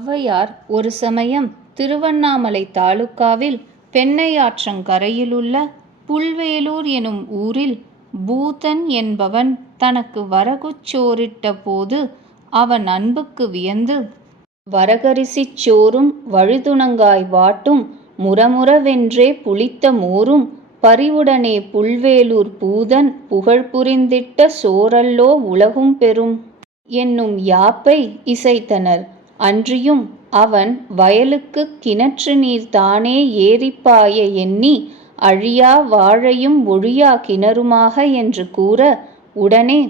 ஒளவையார் ஒரு சமயம் திருவண்ணாமலை தாலுகாவில் பெண்ணையாற்றங்கரையிலுள்ள புல்வேலூர் எனும் ஊரில் பூதன் என்பவன் தனக்கு வரகுச்சோரிட்ட போது அவன் அன்புக்கு வியந்து வரகரிசிச் சோறும் வழுதுணங்காய் வாட்டும் முரமுரவென்றே புளித்த மோரும் பரிவுடனே புல்வேலூர் பூதன் புகழ் புரிந்திட்ட சோறல்லோ உலகும் பெறும் என்னும் யாப்பை இசைத்தனர். அன்றியும் அவன் வயலுக்குக் கிணற்று நீர் தானே ஏறிப்பாய எண்ணி அழியா வாழையும் ஒழியா கிணறுமாக என்று கூற உடனே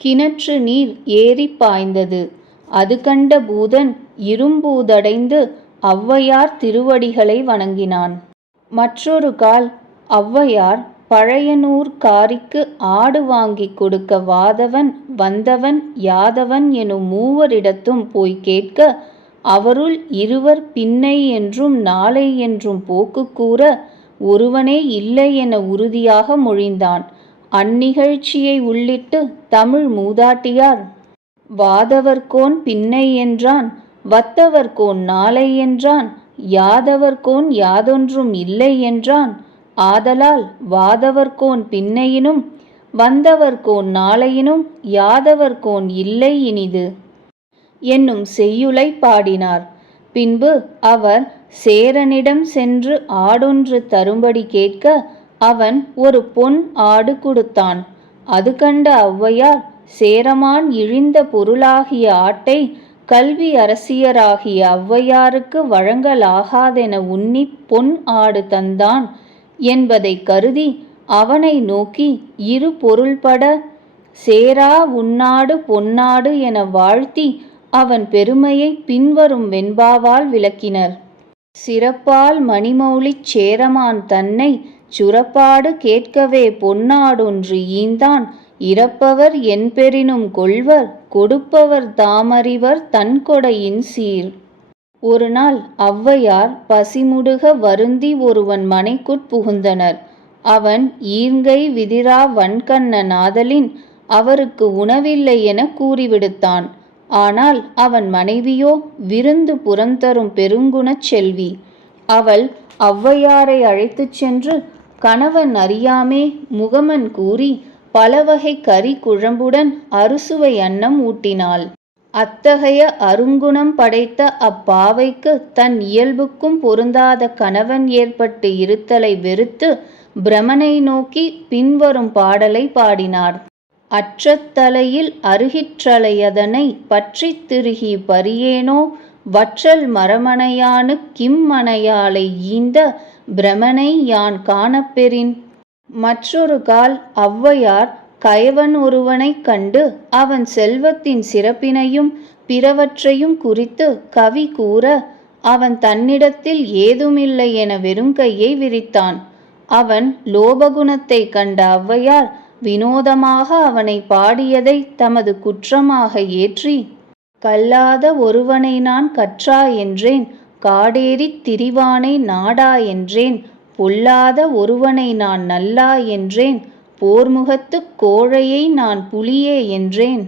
கிணற்று நீர் ஏறிப் பாய்ந்தது. அது கண்ட பூதன் இரும்பூதடைந்து ஔவையார் திருவடிகளை வணங்கினான். மற்றொரு கால் ஔவையார் பழையனூர்க்காரிக்கு ஆடு வாங்கிக் கொடுக்க வாதவன் வந்தவன் யாதவன் எனும் மூவரிடத்தும் போய்க் கேட்க அவருள் இருவர் பின்னை என்றும் நாளை என்றும் போக்குக் கூற ஒருவனே இல்லை என உறுதியாக மொழிந்தான். அந்நிகழ்ச்சியை உள்ளிட்டு தமிழ் மூதாட்டியார் வாதவர்கோன் பின்னை என்றான் வத்தவர்கோன் நாளை என்றான் யாதவர்கோன் யாதொன்றும் இல்லை என்றான் ஆதலால் வாதவர்கோன் பின்னையினும் வந்தவர்கோன் நாளையினும் யாதவர்கோன் இல்லை இனிது என்னும் செய்யுளைப் பாடினார். பின்பு அவர் சேரனிடம் சென்று ஆடொன்று தரும்படி கேட்க அவன் ஒரு பொன் ஆடு கொடுத்தான். அது கண்ட ஔவையார் சேரமான் இழிந்த பொருளாகிய ஆட்டை கல்வி அரசியராகிய ஔவையாருக்கு வழங்கலாகாதென உன்னிப் பொன் ஆடு தந்தான் என்பதைக் கருதி அவனை நோக்கி இரு பொருள்பட சேரா உன்னாடு பொன்னாடு என வாழ்த்தி அவன் பெருமையை பின்வரும் வெண்பாவால் விளக்கினர். சிறப்பால் மணிமௌலிச் சேரமான் தன்னைச் சுரப்பாடு கேட்கவே பொன்னாடொன்று ஈந்தான் இறப்பவர் என்பெரினும் கொள்வர் கொடுப்பவர் தாமறிவர் தன்கொடையின் சீர். ஒருநாள் ஒளவையார் பசிமுடுக வருந்தி ஒருவன் மனைக்குட் புகுந்தனர். அவன் ஈர்ங்கை விதிரா வன்கண்ண நாதலின் அவருக்கு உணவில்லை எனக் கூறிவிடுத்தான். ஆனால் அவன் மனைவியோ விருந்து புறந்தரும் பெருங்குணச் செல்வி. அவள் ஔவையாரை அழைத்துச் சென்று கணவன் அறியாமே முகமன் கூறி பலவகை கறி குழம்புடன் அறுசுவை அன்னம் ஊட்டினாள். அத்தகைய அருங்குணம் படைத்த அப்பாவைக்கு தன் இயல்புக்கும் பொருந்தாத கணவன் ஏற்பட்டு இருத்தலை வெறுத்து பிரமனை நோக்கி பின்வரும் பாடலை பாடினார். அற்றத் தலையில் பற்றி திருகி பரியேனோ வற்றல் மரமனையானு கிம்மனையாளை ஈந்த பிரமனை யான் காணப்பெறின். மற்றொரு கால் ஔவையார் கயவன் ஒருவனைக் கண்டு அவன் செல்வத்தின் சிறப்பினையும் பிறவற்றையும் குறித்து கவி கூற அவன் தன்னிடத்தில் ஏதுமில்லை என வெறுங்கையை விரித்தான். அவன் லோபகுணத்தைக் கண்ட ஔவையார் வினோதமாக அவனை பாடியதைத் தமது குற்றமாக ஏற்றி கல்லாத ஒருவனை நான் கற்றா என்றேன் காடேறித் திரிவானை நாடா என்றேன் பொல்லாத ஒருவனை நான் நல்லா என்றேன் போர்முகத்துக் கோழையை நான் புலியே என்றேன்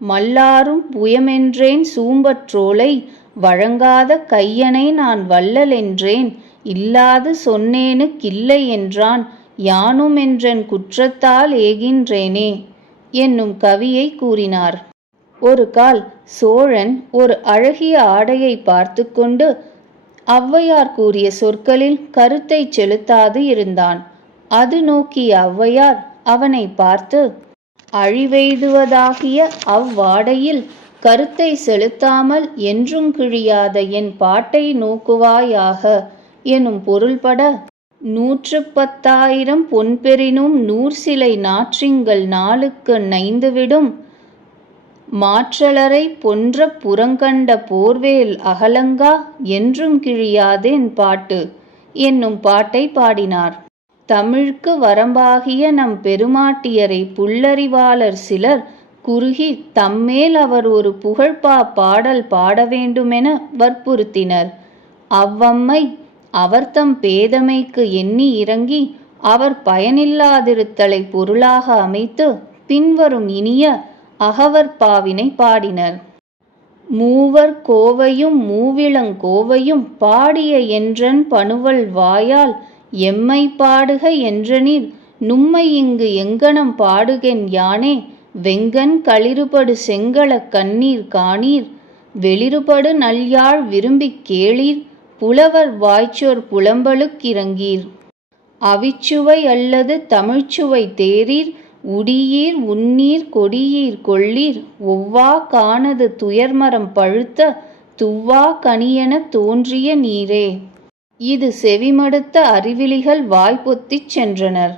மல்லாரும் புயமென்றேன் சூம்பற்றோலை வழங்காத கையனை நான் வள்ளலென்றேன் இல்லாது சொன்னேனு கில்லை என்றான் யானுமென்றன் குற்றத்தால் ஏகின்றேனே என்னும் கவியைக் கூறினார். ஒரு கால் சோழன் ஒரு அழகிய ஆடையைப் பார்த்து கொண்டு ஔவையார் கூறிய சொற்களில் கருத்தைச் செலுத்தாது இருந்தான். அது நோக்கி ஔவையார் அவனை பார்த்து அழிவெய்துவதாகிய அவ்வாடையில் கருத்தை செலுத்தாமல் என்றும் கிழியாத என் பாட்டை நோக்குவாயாக எனும் பொருள்பட நூற்று பத்தாயிரம் பொன்பெறினும் நூற்சிலை நாற்றிங்கள் நாளுக்கு நைந்துவிடும் மாற்றலரைப் பொன்ற புறங்கண்ட போர்வேல் அகலங்கா என்றும் கிழியாதென் பாட்டு என்னும் பாட்டைப் பாடினார். தமிழ்க்கு வரம்பாகிய நம் பெருமாட்டியரை புல்லறிவாளர் சிலர் குறுகி தம்மேல் அவர் ஒரு புகழ்பா பாடல் பாட வேண்டுமென வற்புறுத்தினர். அவ்வம்மை அவர்தம் பேதமைக்கு எண்ணி இறங்கி அவர் பயனில்லாதிருத்தலைப் பொருளாக அமைத்து பின்வரும் இனிய அகவற்பாவினைப் பாடினர். மூவர் கோவையும் மூவிளங் கோவையும் பாடிய என்றன் பணுவல் வாயால் எம்மை பாடுக என்றனில் நும்மை இங்கு எங்கனம் பாடுகென் யானே. வெங்கண் களிறுபடு செங்களக் கண்ணீர் காணீர். வெளிறுபடு நல்யாழ் விரும்பிக் கேளீர். புலவர் வாய்ச்சொற் புலம்பலுக்கிறங்கீர் அவிச்சுவை அல்லது தமிழ்ச்சுவை தேரீர். உடியீர் உண்ணீர் கொடியீர் கொள்ளீர். ஒவ்வா கானது துயர்மரம் பழுத்த. துவ்வா கனியெனத் தோன்றிய நீரே. இது செவிமடுத்த அறிவிலிகள் வாய் பொத்திச் சென்றனர்.